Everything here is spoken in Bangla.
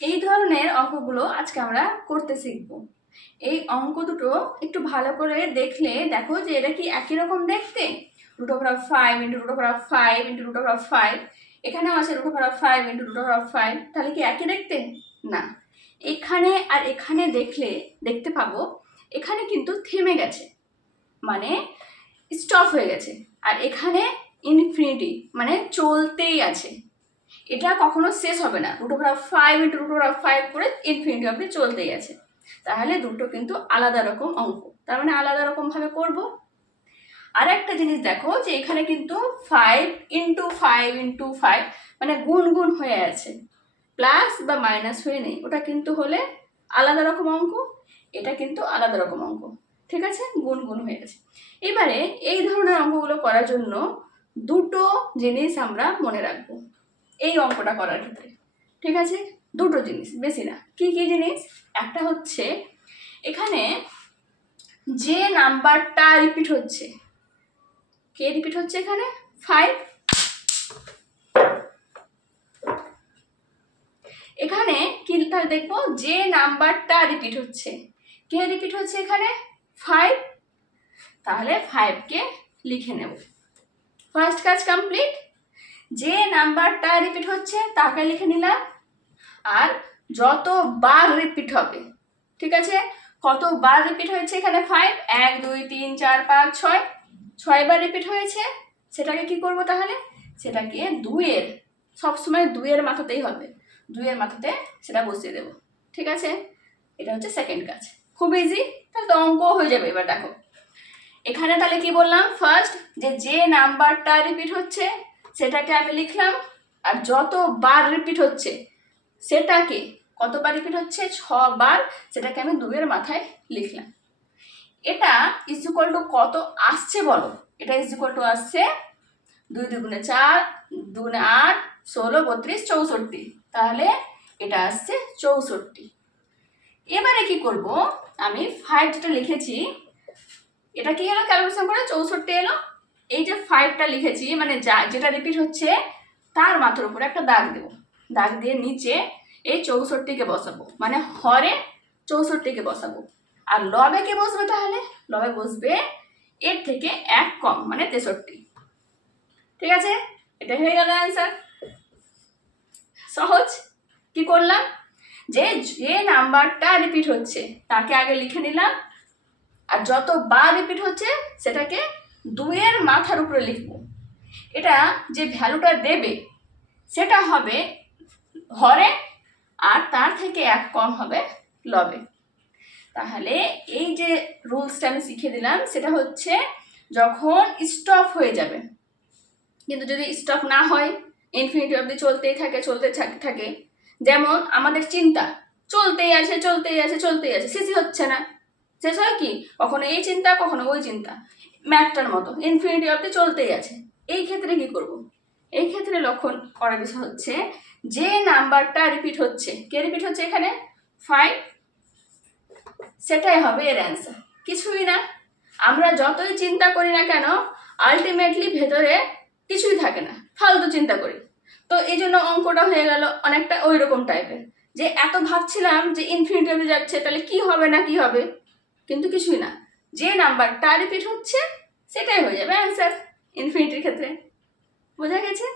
এই ধরনের অঙ্কগুলো আজকে আমরা করতে শিখব। এই অঙ্ক দুটো একটু ভালো করে দেখলে দেখো যে এটা কি একই রকম দেখতে। √5 × √5 × √5, এখানেও আছে √5 × √5, তাহলে কি একই দেখতে? না, এখানে আর এখানে দেখলে দেখতে পাবো এখানে কিন্তু থেমে গেছে, মানে স্টপ হয়ে গেছে, আর এখানে ইনফিনিটি মানে চলতেই আছে। এটা কখনো শেষ হবে না, √5 × √5 করে ইনফিনিটি অবধি চলতেই আছে। তাহলে দুটো কিন্তু আলাদা রকম অঙ্ক, তার মানে আলাদা রকমভাবে করব। আর একটা জিনিস দেখো যে এখানে কিন্তু 5 × 5 × 5 মানে গুণ গুণ হয়ে আছে, প্লাস বা মাইনাস হয়ে নেই। ওটা কিন্তু হলে আলাদা রকম অঙ্ক, এটা কিন্তু আলাদা রকম অঙ্ক, ঠিক আছে, গুণ গুণ হয়ে গেছে। এবারে এই ধরনের অঙ্কগুলো করার জন্য দুটো জিনিস আমরা মনে রাখবো এই অঙ্কটা করার ক্ষেত্রে, ঠিক আছে? দুটো জিনিস, বেশি না। কি কি জিনিস? একটা হচ্ছে এখানে যে নাম্বারটা রিপিট হচ্ছে, কে রিপিট হচ্ছে এখানে? 5। এখানে কি তাহলে দেখবো যে নাম্বারটা রিপিট হচ্ছে, কে রিপিট হচ্ছে এখানে? 5। তাহলে 5কে লিখে নেব। ফার্স্ট কাজ কমপ্লিট। যে নাম্বারটা রিপিট হচ্ছে তাকে লিখে নিলাম, আর যতবার রিপিট হবে, ঠিক আছে, কতবার রিপিট হয়েছে এখানে 5, 1 2 3 4 5 6, 6বার রিপিট হয়েছে। সেটাকে কি করব তাহলে? সেটাকে 2-এর, সবসময় 2-এর মাথাতেই হবে, 2-এর মাথাতে সেটা বসিয়ে দেবো, ঠিক আছে? এটা হচ্ছে সেকেন্ড কাজ, খুব ইজি। তাহলে তো অঙ্ক হয়ে যাবে। এবার দেখো এখানে তাহলে কি বললাম, ফার্স্ট যে নাম্বারটা রিপিট হচ্ছে সেটাকে আমি লিখলাম, আর যতবার রিপিট হচ্ছে সেটাকে, কতবার রিপিট হচ্ছে? 6বার, সেটাকে আমি 2-এর মাথায় লিখলাম। এটা ইজ ইকুয়াল টু কত আসছে বলো? এটা ইজ ইকুয়াল টু আসছে 2 × 2 = 4, 2 × 8 16 32 64, তাহলে এটা আসছে 64। এবারে কি করব, আমি 5 যেটা লিখেছি এটা কি হলো, ক্যালকুলেশন করে 64 এলো। এই যে 5টা লিখেছি মানে যেটা রিপিট হচ্ছে তার মাথার উপরে একটা দাগ দেব, দাগ দিয়ে নিচে এই 64কে বসাবো, মানে হরে 64কে বসাবো। আর লবে কে বসবে? তাহলে লবে বসবে এর থেকে 1 কম মানে 63, ঠিক আছে? এটা হয়ে গেল অ্যান্সার। সহজ। কি করলাম, যে নাম্বারটা রিপিট হচ্ছে তাকে আগে লিখে নিলাম, আর যতবার রিপিট হচ্ছে সেটাকে 2-এর মাথার উপরে লিখব। এটা যে ভ্যালুটা দেবে সেটা হবে হরে, আর তার থেকে 1 কম হবে লবে। তাহলে এই যে রুলসটা আমি শিখিয়ে দিলাম সেটা হচ্ছে যখন স্টপ হয়ে যাবে, কিন্তু যদি স্টপ না হয় ইনফিনিটি অবধি চলতেই থাকে, যেমন আমাদের চিন্তা চলতেই আছে চলতেই আছে চলতেই আছে, শেষই হচ্ছে না। শেষ হয় কি, কখনো এই চিন্তা কখনো ওই চিন্তা, ম্যাথটার মতো ইনফিনিটি অবধি চলতেই আছে। এই ক্ষেত্রে কি করব? এই ক্ষেত্রে লক্ষণ করার বিষয় হচ্ছে যে নাম্বারটা রিপিট হচ্ছে, কে রিপিট হচ্ছে এখানে? 5, সেটাই হবে এর অ্যান্সার, কিছুই না। আমরা যতই চিন্তা করি না কেন আলটিমেটলি ভেতরে কিছুই থাকে না, ফালতু চিন্তা করি। তো এই জন্য অঙ্কটা হয়ে গেল অনেকটা ওই রকম টাইপের, যে এত ভাবছিলাম যে ইনফিনিটি অবধি যাচ্ছে তাহলে কি হবে না কি হবে, কিন্তু কিছুই না। যে নাম্বারটা রিপিট হচ্ছে সেটাই হয়ে যাবে অ্যান্সার ইনফিনিটির ক্ষেত্রে। বোঝা গেছে?